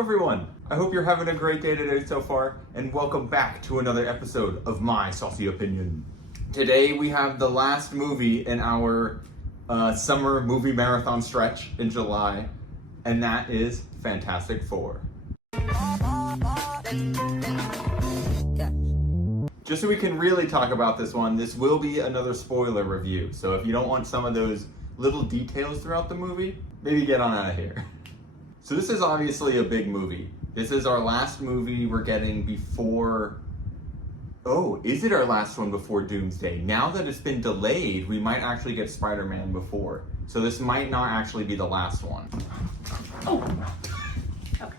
everyone! I hope you're having a great day today so far, and welcome back to another episode of my Saucy Opinion. Today we have the last movie in our summer movie marathon stretch in July, and that is Fantastic Four. Just so we can really talk about this one, this will be another spoiler review, so if you don't want some of those little details throughout the movie, maybe get on out of here. So this is obviously a big movie. This is our last movie we're getting before... Oh, is it our last one before Doomsday? Now that it's been delayed, we might actually get Spider-Man before. So this might not actually be the last one. Oh, okay.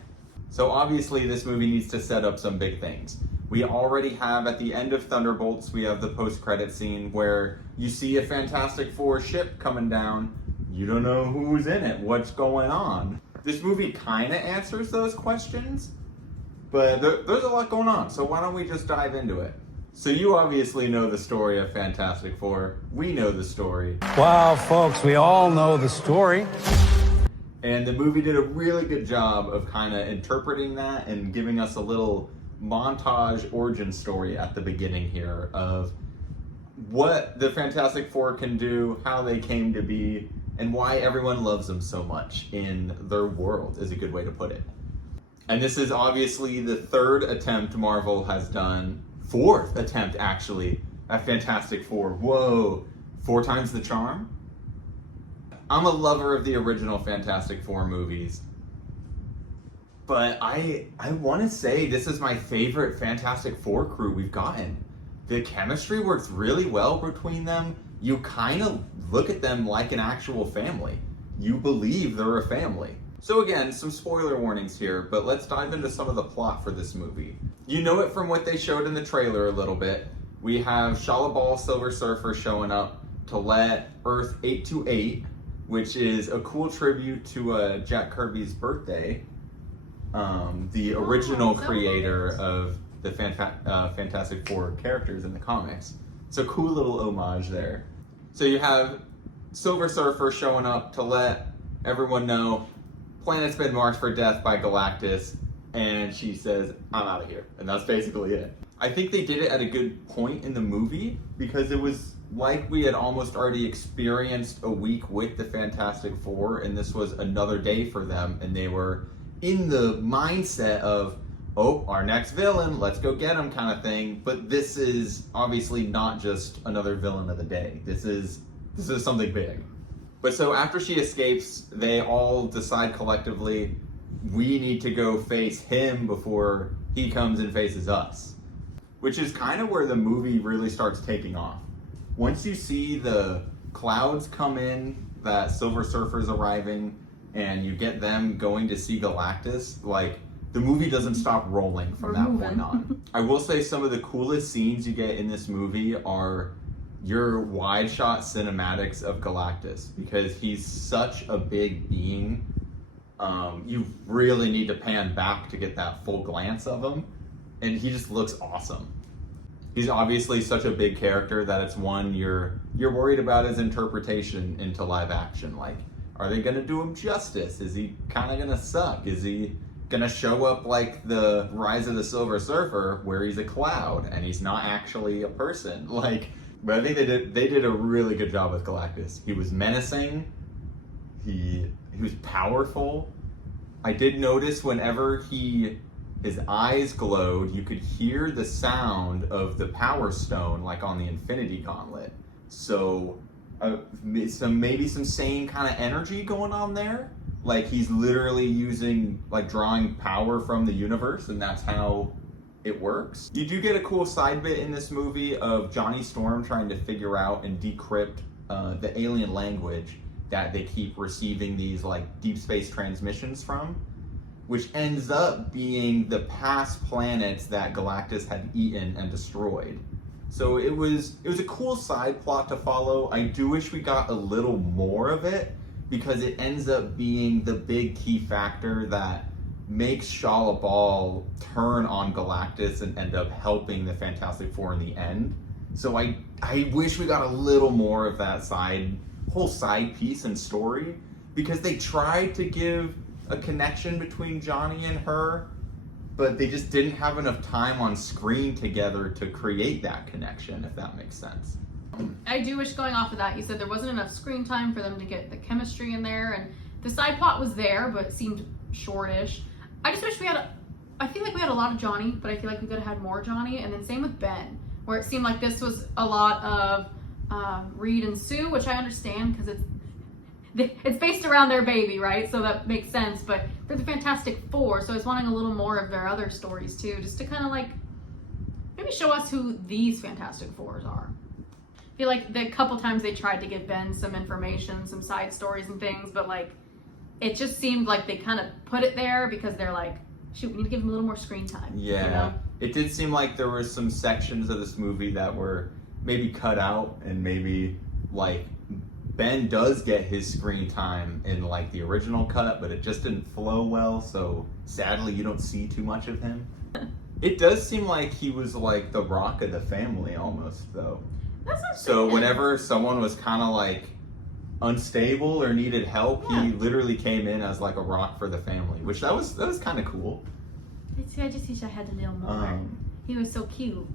So obviously this movie needs to set up some big things. We already have, at the end of Thunderbolts, we have the post-credit scene where you see a Fantastic Four ship coming down. You don't know who's in it, what's going on. This movie kind of answers those questions, but there's a lot going on, so why don't we just dive into it? So you obviously know the story of Fantastic Four. We know the story. Wow, folks, we all know the story. And the movie did a really good job of kind of interpreting that and giving us a little montage origin story at the beginning here of what the Fantastic Four can do, how they came to be, and why everyone loves them so much in their world is a good way to put it. And this is obviously the third attempt Marvel has done, fourth attempt actually, at Fantastic Four. Whoa, 4 times the charm? I'm a lover of the original Fantastic Four movies, but I want to say this is my favorite Fantastic Four crew we've gotten. The chemistry works really well between them. You kind of look at them like an actual family. You believe they're a family. So again, some spoiler warnings here, but let's dive into some of the plot for this movie. You know it from what they showed in the trailer a little bit. We have Shalla Silver Surfer showing up to let Earth 828, which is a cool tribute to Jack Kirby's birthday, the original creator of the Fantastic Four characters in the comics. So cool little homage there. So you have Silver Surfer showing up to let everyone know planet's been marked for death by Galactus, and she says, I'm out of here. And that's basically it. I think they did it at a good point in the movie because it was like we had almost already experienced a week with the Fantastic Four, and this was another day for them, and they were in the mindset of, oh, our next villain, let's go get him kind of thing. But this is obviously not just another villain of the day. This is something big. But so after she escapes, they all decide collectively, we need to go face him before he comes and faces us. Which is kind of where the movie really starts taking off. Once you see the clouds come in, that Silver Surfer's arriving, and you get them going to see Galactus, like, the movie doesn't stop rolling from that point on. I will say some of the coolest scenes you get in this movie are your wide shot cinematics of Galactus, because he's such a big being. You really need to pan back to get that full glance of him, and he just looks awesome. He's obviously such a big character that it's one you're worried about his interpretation into live action. Like, are they gonna do him justice? Is he kind of gonna suck? Is he gonna show up like the Rise of the Silver Surfer, where he's a cloud and he's not actually a person? Like, but I think they did a really good job with Galactus. He was menacing. He was powerful. I did notice whenever his eyes glowed, you could hear the sound of the Power Stone, like on the Infinity Gauntlet. So maybe some same kind of energy going on there. Like, he's literally using, like, drawing power from the universe, and that's how it works. You do get a cool side bit in this movie of Johnny Storm trying to figure out and decrypt the alien language that they keep receiving these, like, deep space transmissions from, which ends up being the past planets that Galactus had eaten and destroyed. So it was a cool side plot to follow. I do wish we got a little more of it, because it ends up being the big key factor that makes Shalla turn on Galactus and end up helping the Fantastic Four in the end. So I wish we got a little more of that whole side piece and story, because they tried to give a connection between Johnny and her, but they just didn't have enough time on screen together to create that connection, if that makes sense. I do wish, going off of that, you said there wasn't enough screen time for them to get the chemistry in there, and the side plot was there, but it seemed shortish. I just wish I feel like we had a lot of Johnny, but I feel like we could have had more Johnny, and then same with Ben, where it seemed like this was a lot of Reed and Sue, which I understand because it's based around their baby, right? So that makes sense, but they're the Fantastic Four, so I was wanting a little more of their other stories too, just to kind of like maybe show us who these Fantastic Fours are. I feel like the couple times they tried to give Ben some information, some side stories and things, but like it just seemed like they kind of put it there because they're like, shoot, we need to give him a little more screen time. Yeah, you know? It did seem like there were some sections of this movie that were maybe cut out, and maybe like Ben does get his screen time in like the original cut, but it just didn't flow well, so sadly you don't see too much of him. It does seem like he was like the rock of the family almost, though. That's not So bad. whenever someone was kind of like unstable or needed help, Yeah. he literally came in as like a rock for the family, which that was kind of cool. I just wish I had a little more. He was so cute.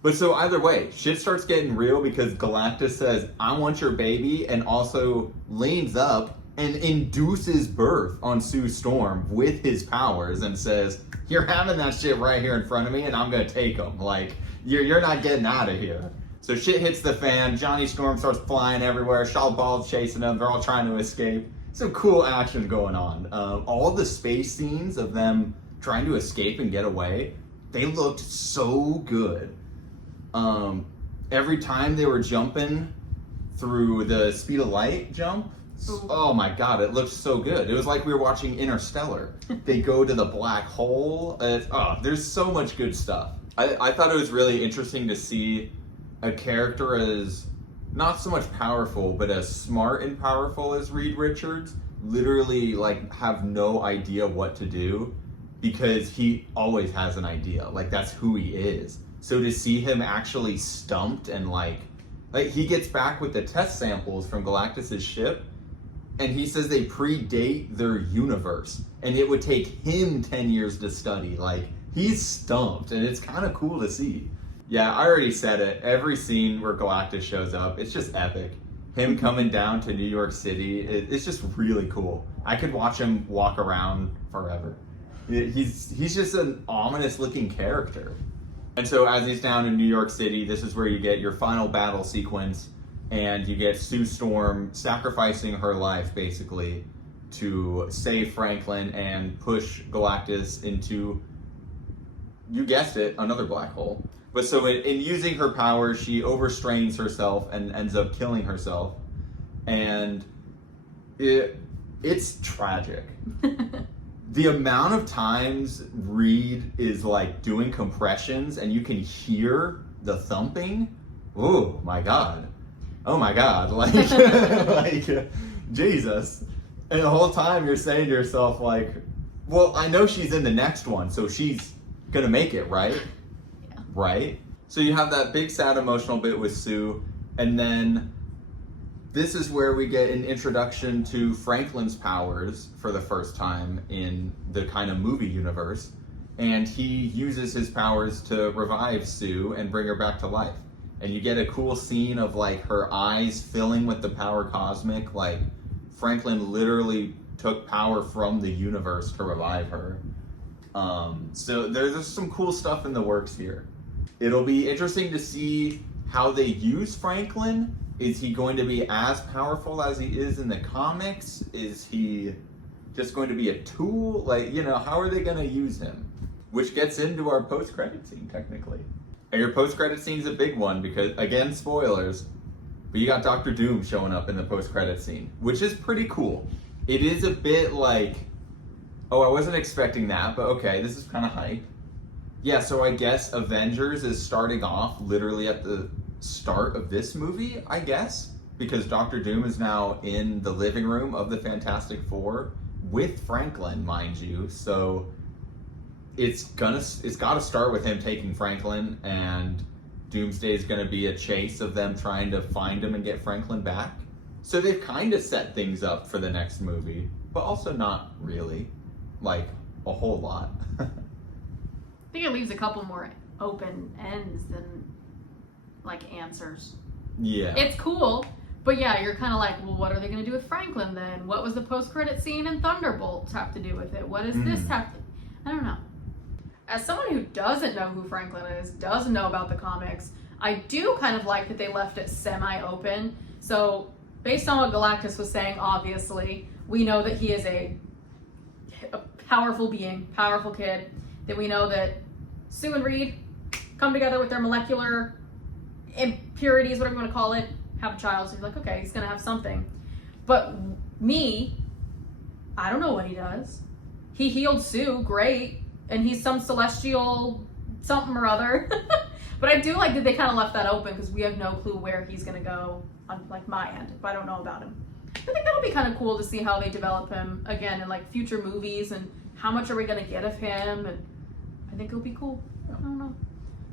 But so either way, shit starts getting real because Galactus says, "I want your baby," and also leans up and induces birth on Sue Storm with his powers and says, "You're having that shit right here in front of me, and I'm gonna take him. Like, you're not getting out of here." So shit hits the fan. Johnny Storm starts flying everywhere. Shaw Ball's chasing them. They're all trying to escape. Some cool action going on. All the space scenes of them trying to escape and get away, they looked so good. Every time they were jumping through the speed of light jump, oh my god, it looked so good. It was like we were watching Interstellar. They go to the black hole. There's so much good stuff. I thought it was really interesting to see a character as not so much powerful, but as smart and powerful as Reed Richards literally like have no idea what to do, because he always has an idea. Like, that's who he is. So to see him actually stumped and like he gets back with the test samples from Galactus's ship, and he says they predate their universe, and it would take him 10 years to study. Like, he's stumped, and it's kind of cool to see. Yeah, I already said it. Every scene where Galactus shows up, it's just epic. Him coming down to New York City, it's just really cool. I could watch him walk around forever. He's just an ominous looking character. And so as he's down in New York City, this is where you get your final battle sequence, and you get Sue Storm sacrificing her life basically to save Franklin and push Galactus into, you guessed it, another black hole. But so in using her power, she overstrains herself and ends up killing herself. And it's tragic. The amount of times Reed is like doing compressions and you can hear the thumping. Oh my god. Oh my god. Like, like Jesus. And the whole time you're saying to yourself like, well, I know she's in the next one, so she's gonna make it, right? Yeah. Right? So you have that big sad emotional bit with Sue, and then this is where we get an introduction to Franklin's powers for the first time in the kind of movie universe. And he uses his powers to revive Sue and bring her back to life. And you get a cool scene of like her eyes filling with the power cosmic. Like, Franklin literally took power from the universe to revive her. So there's some cool stuff in the works here. It'll be interesting to see how they use Franklin. Is he going to be as powerful as he is in the comics? Is he just going to be a tool? Like, you know, how are they going to use him? Which gets into our post-credit scene, technically. And your post-credit scene's a big one because, again, spoilers, but you got Dr. Doom showing up in the post-credit scene, which is pretty cool. It is a bit like, oh, I wasn't expecting that, but okay, this is kind of hype. Yeah, so I guess Avengers is starting off literally at the start of this movie, I guess, because Dr. Doom is now in the living room of the Fantastic Four with Franklin, mind you. So it's got to start with him taking Franklin, and Doomsday is going to be a chase of them trying to find him and get Franklin back. So they've kind of set things up for the next movie. but also not really, like a whole lot. I think it leaves a couple more open ends than like answers. Yeah. It's cool, but yeah, you're kind of like, well, what are they going to do with Franklin then? What was the post-credit scene in Thunderbolts have to do with it? What does this have to... I don't know. As someone who doesn't know who Franklin is, doesn't know about the comics, I do kind of like that they left it semi-open. So, based on what Galactus was saying, obviously, we know that he is a powerful being, powerful kid. Then we know that Sue and Reed come together with their molecular impurities, whatever you want to call it, have a child. So you're like, okay, he's going to have something. But me, I don't know what he does. He healed Sue, great. And he's some celestial something or other. But I do like that they kind of left that open because we have no clue where he's going to go on like my end if I don't know about him. I think that'll be kind of cool to see how they develop him again in like future movies and how much are we going to get of him. And I think it'll be cool. I don't know.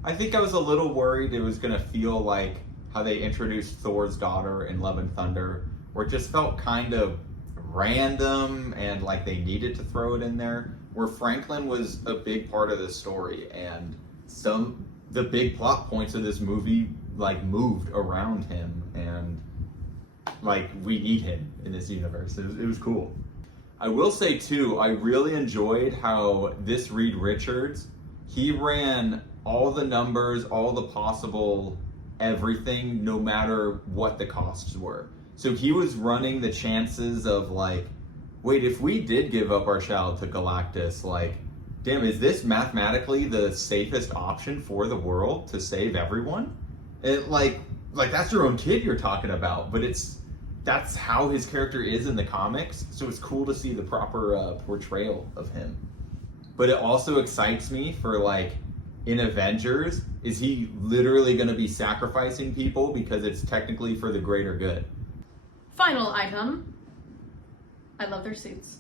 I think I was a little worried it was going to feel like how they introduced Thor's daughter in Love and Thunder, where it just felt kind of random and like they needed to throw it in there, where Franklin was a big part of the story and the big plot points of this movie like moved around him, and like we need him in this universe. It was cool. I will say too, I really enjoyed how this Reed Richards, he ran all the numbers, all the possible everything, no matter what the costs were. So he was running the chances of like, wait, if we did give up our child to Galactus, like, damn, is this mathematically the safest option for the world to save everyone? It like that's your own kid you're talking about, but that's how his character is in the comics. So it's cool to see the proper portrayal of him. But it also excites me for like, in Avengers, is he literally going to be sacrificing people because it's technically for the greater good? Final item. I love their suits.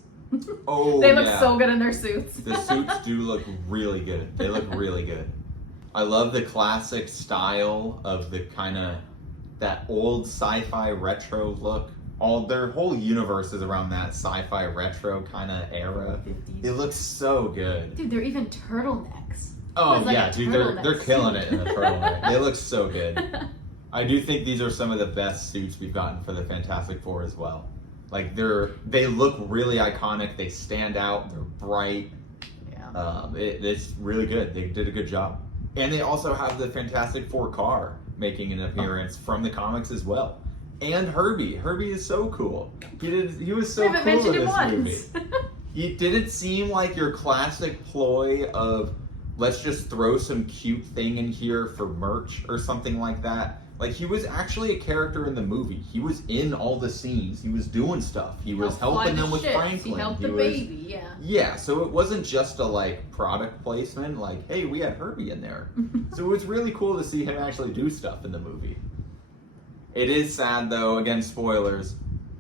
Oh, they look yeah. so good in their suits. The suits do look really good. They look really good. I love the classic style of the kind of that old sci-fi retro look. All their whole universe is around that sci-fi retro kind of era. 50s. It looks so good. Dude, they're even turtlenecks. Oh It's like yeah, a dude, turtleneck they're killing suit. it in the turtleneck. They look so good. I do think these are some of the best suits we've gotten for the Fantastic Four as well. Like they look really iconic. They stand out. They're bright. Yeah. It's really good. They did a good job. And they also have the Fantastic Four car making an appearance from the comics as well. And Herbie. Herbie is so cool. He was so We haven't cool mentioned in him this once. movie. He didn't seem like your classic ploy of let's just throw some cute thing in here for merch or something like that. Like, he was actually a character in the movie. He was in all the scenes. He was doing stuff. He was helping them with Franklin. He helped the baby, yeah. Yeah, so it wasn't just a, like, product placement, like, hey, we had Herbie in there. So it was really cool to see him actually do stuff in the movie. It is sad, though, again, spoilers,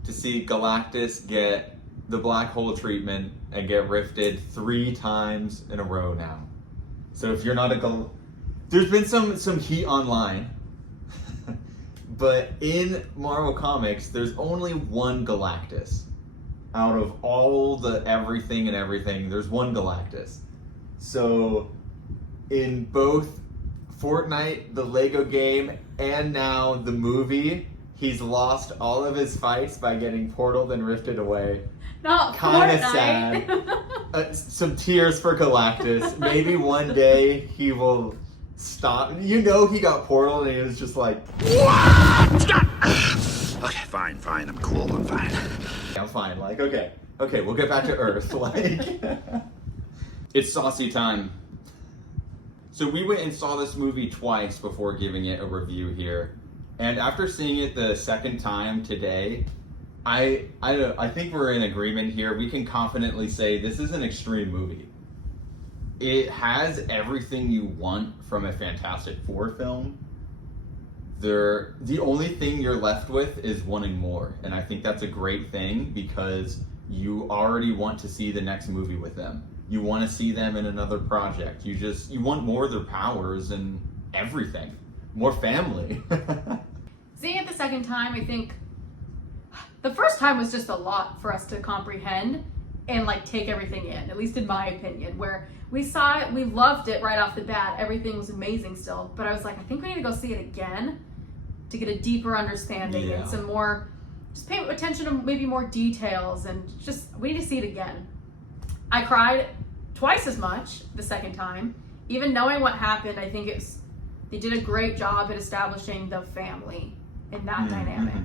to see Galactus get the black hole treatment and get rifted 3 times in a row now. So if you're not there's been some heat online. But in Marvel Comics, there's only one Galactus. Out of all the everything, there's one Galactus. So, in both Fortnite, the Lego game, and now the movie, he's lost all of his fights by getting portaled and rifted away. Not Kinda Fortnite. sad. Some tears for Galactus. Maybe one day he will stop. You know, he got portal and he was just like, Okay, fine, I'm cool, I'm fine. I'm fine. Like, okay, we'll get back to Earth. Like, it's saucy time. So we went and saw this movie twice before giving it a review here, and after seeing it the second time today, I think we're in agreement here. We can confidently say this is an extreme movie. It has everything you want from a Fantastic Four film. The only thing you're left with is wanting more, and I think that's a great thing because you already want to see the next movie with them. You want to see them in another project. You want more of their powers and everything. More family. Seeing it the second time, I think The first time was just a lot for us to comprehend and like take everything in, at least in my opinion, where we saw it, we loved it right off the bat. Everything was amazing still. But I was like, I think we need to go see it again to get a deeper understanding and some more, just pay attention to maybe more details, and just, we need to see it again. I cried twice as much the second time. Even knowing what happened, I think they did a great job at establishing the family in that dynamic.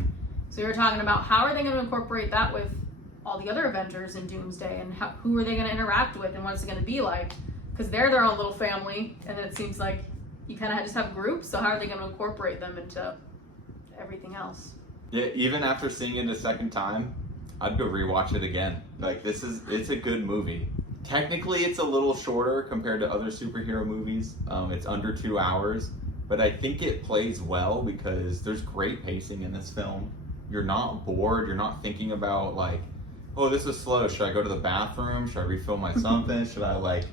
So you're talking about how are they going to incorporate that with all the other Avengers in Doomsday, and who are they going to interact with, and what's it going to be like? Because they're their own little family, and then it seems like you kind of just have groups, so how are they going to incorporate them into everything else? Yeah, even after seeing it a second time, I'd go rewatch it again. Like, it's a good movie. Technically, it's a little shorter compared to other superhero movies. It's under 2 hours, but I think it plays well because there's great pacing in this film. You're not bored. You're not thinking about like, oh, this is slow. Should I go to the bathroom? Should I refill my something? Should I like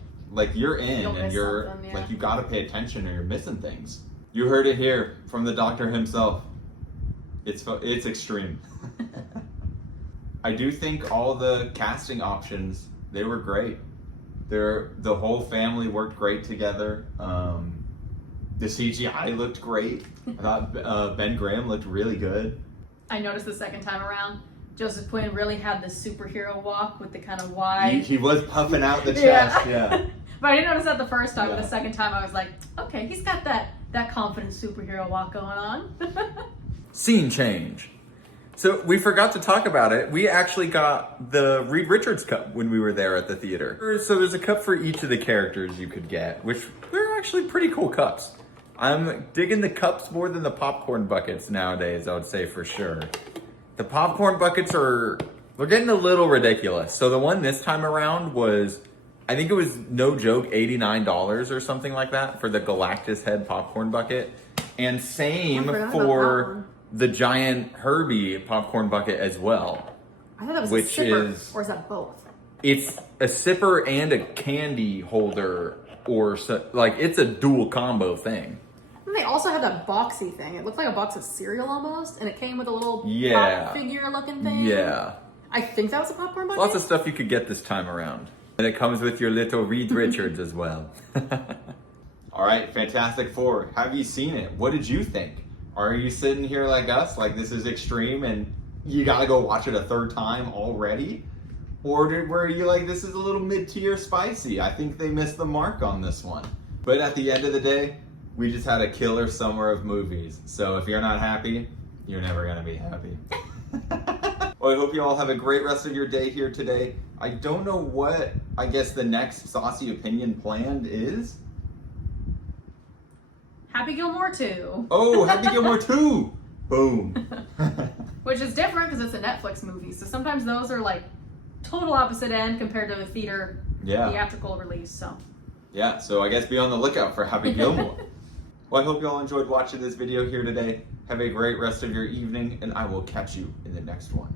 you're in and you're like, you got to pay attention or you're missing things. You heard it here from the doctor himself. It's extreme. I do think all the casting options, they were great. The whole family worked great together. The CGI looked great. I thought Ben Graham looked really good. I noticed the second time around, Joseph Quinn really had the superhero walk with the kind of wide. He was puffing out the chest, yeah. But I didn't notice that the first time, but the second time I was like, okay, he's got that confident superhero walk going on. Scene change. So we forgot to talk about it. We actually got the Reed Richards cup when we were there at the theater. So there's a cup for each of the characters you could get, which they're actually pretty cool cups. I'm digging the cups more than the popcorn buckets nowadays, I would say for sure. The popcorn buckets they're getting a little ridiculous. So the one this time around was, I think it was no joke, $89 or something like that for the Galactus head popcorn bucket. And same for the giant Herbie popcorn bucket as well. I thought that was a sipper, or is that both? It's a sipper and a candy holder, or like it's a dual combo thing. And they also had that boxy thing. It looked like a box of cereal almost, and it came with a little pop figure looking thing. Yeah. I think that was a popcorn bucket. Lots of stuff you could get this time around. And it comes with your little Reed Richards as well. All right, Fantastic Four. Have you seen it? What did you think? Are you sitting here like us, like this is extreme and you gotta go watch it a third time already? Or were you like, this is a little mid-tier spicy? I think they missed the mark on this one. But at the end of the day, we just had a killer summer of movies. So if you're not happy, you're never gonna be happy. Well, I hope you all have a great rest of your day here today. I don't know what, I guess the next Saucy Opinion planned is. Happy Gilmore 2. Oh, Happy Gilmore 2! Boom. Which is different because it's a Netflix movie. So sometimes those are like total opposite end compared to the theatrical release. So yeah, so I guess be on the lookout for Happy Gilmore. Well, I hope you all enjoyed watching this video here today. Have a great rest of your evening, and I will catch you in the next one.